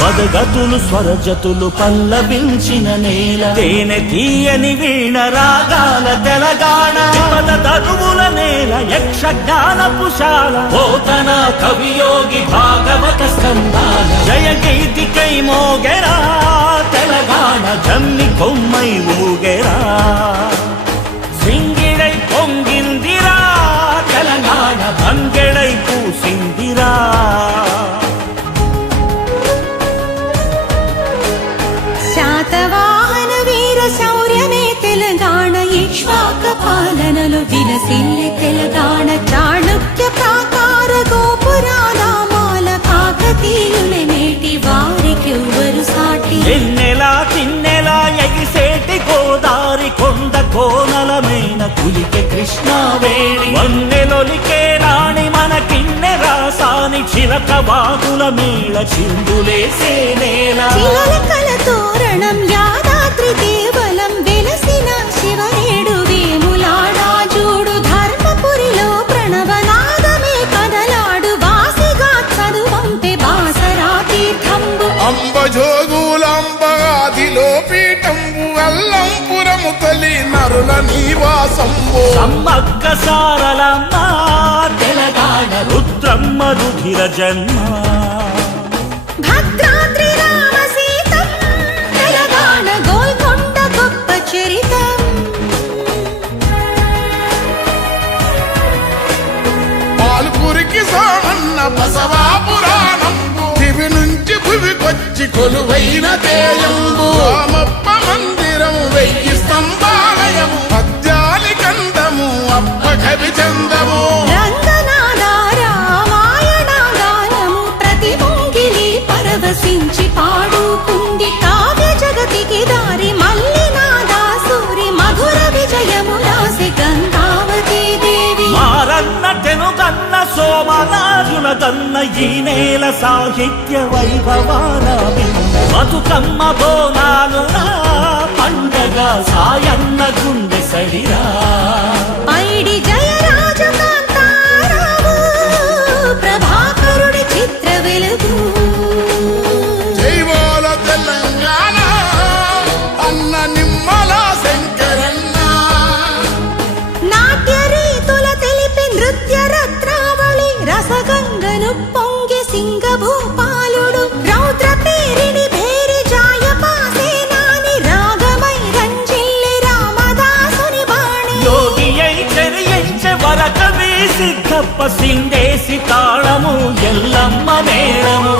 పదగతులు స్వరజతులు పల్లవించిన నేల, తేనె తీయని వీణ రాగాల తెలంగాణ. పద తరువుల నేల యక్షగానపుశాల, పోతన కవియోగి భాగవత స్కందాల. జయ గీతికై మోగెరా తెలంగాణ, జమ్మి కొమ్మై ఊగెరా. సింగిడై పొంగిందిరా తెలంగాణ, బంగెడై పూసిందిరా. శాతవాహన వీర శౌర్యమే తెలంగాణ, ఇక్ష్వాక పాలనలో విలసిల్లే తెలంగాణ. చాణుక్య ప్రాకార గోపురాల మాల, కాకతీయుల నేటి వారికెవ్వరు సాటి. ఎన్నెలా తిన్నెలా ఎగిసేటి గోదారి, కొండ కోనలమైన కులికే కృష్ణావేణి. వన్నెలొలికే రాణి మన కిన్నె రాసాని, చిలక బాగుల మేళ చిందులేసే నేల. చిలకల తోరణం యాదాద్రి దేవలం, వెలసిన శివనేడు వేములాడా జూడు. ధర్మపురిలో ప్రణవనాదమే కదలాడు, వాసిగా చదువంపే బాసరా తీర్థంబు. అంబజోగులంబగాదిలో పీఠంబు, అల్లంపురము తల్లి నరుల నివాసంబు. సమ్మక్క సారలమ్మ తెలంగాణ, రుద్రమ్మ రుధిర జన్మ. భద్రాద్రి రామ సీతం తెలంగాణ, గోల్కొండ గొప్ప చరితం. పాల్పురికి సోమన్న బసవా పురాణంబు, దివి నుంచి భువికొచ్చి కొలువైన తేయంబు. రామప్ప మందిరం 1000 స్తంభాలయము, పద్యాలి కందము అప్ప కవి చందము. రంగనాథ రామాయణ గానము, ప్రతి ముంగిలి పరవశించి పాడుకుంది. కావ్య జగతికి దారి మల్లినాథ సూరి, మధుర విజయము రాసి గంగావతీ దేవి. మారన్న తెనుగన్న సోమనాథుల దన్న, ఈ నేల సాహిత్య వైభవాల బింద. బతుకమ్మ బోనాలు పండగ, సాయన్న గుండె సడిరా. పైడి జయరాజు కాంతారావు, ప్రభాకరుడి చిత్ర వెలుగు. జైవాల తెలంగాణ అన్న నిమ్మల శంకరన్న. నాట్య రీతుల తెలిపి నృత్య రత్నావళి, రసగంగను పొంగి సింగభూపాలుడు. రౌద్ర పేరిని భేరి జాయపాసేనాని, రాగమై రంజిల్లి రామదాసుని బాణి. యోగి అయి చెరియించే వరకవి సిద్ధప్ప, సిందేసి తాళము ఎల్లమ్మ మేళము.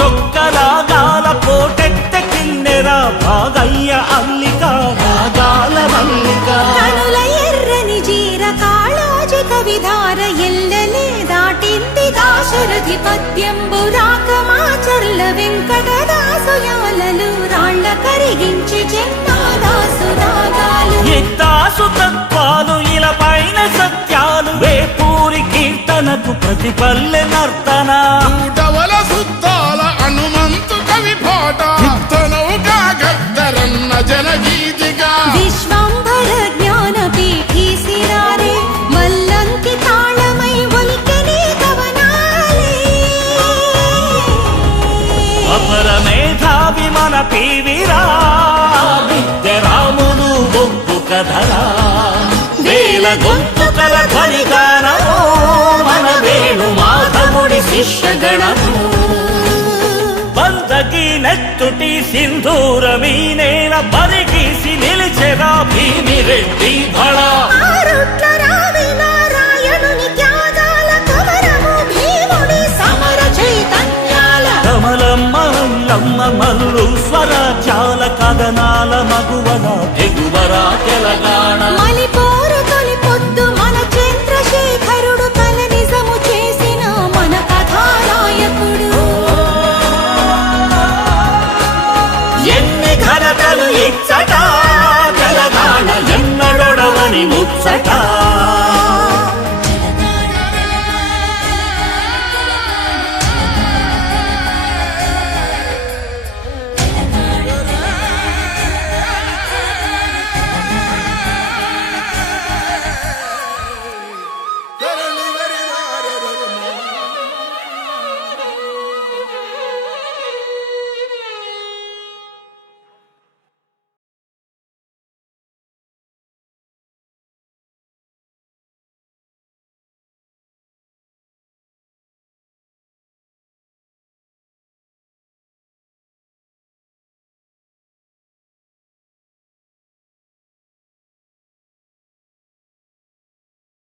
తొక్క రాగాల కోటెత్త కిన్నెరా, భాగయ్య అల్లిక రాగాల మల్లిక. కనుల ఎర్రని జీర కాళోజి కవిధార, ఎల్లలే దాటింది దాశరథి పద్యంబు. రాకమాచర్ల వెంకటదాసు యాలలు, రాళ్ల కరిగించి జన్మాదాసు దాగాలు. ఇద్దాసు తత్వాలు ఇలా పైన సత్యాలు, వేపూరి కీర్తనకు ప్రతి పల్లె నర్తన. నూటవల సుద్దాల హనుమంతు కవి పాట, యుద్ధనౌకా గద్దరన్న జనగీతిగా. విశ్వంభర జ్ఞాన పీఠీ సిరారే, మల్లంకి తాళమై ఒలికెనే కవనాలే. అపర మేధావి మన పీవిరా, విద్య రాముడు బొగ్గు కథరా. వేల గొంతుకల ధ్వనిగానము, మన వేణు మాధవుడి శిష్యగణము. బందకి నెత్తుటి సింధూరమీ నేల, బరిగీసి నిలిచెరా భీమిరెడ్డి భళ. ఆరుట్ల రావి నారాయణుని త్యాగాల కమరము, భీముడి సమర చైతన్యాల. కమలమ్మ అల్లమ్మ మల్లు స్వరాజ్యాల, కథనాల మగువల ఎగువరా తెలంగాణ. మలిపోరు తొలి పొద్దు మన చంద్రశేఖరుడు, కల నిజము చేసిన మన కథానాయకుడు. ఎన్ని ఘనతలు ఇచ్చట తెలంగాణ, ఎన్నడొడవని ముచ్చట.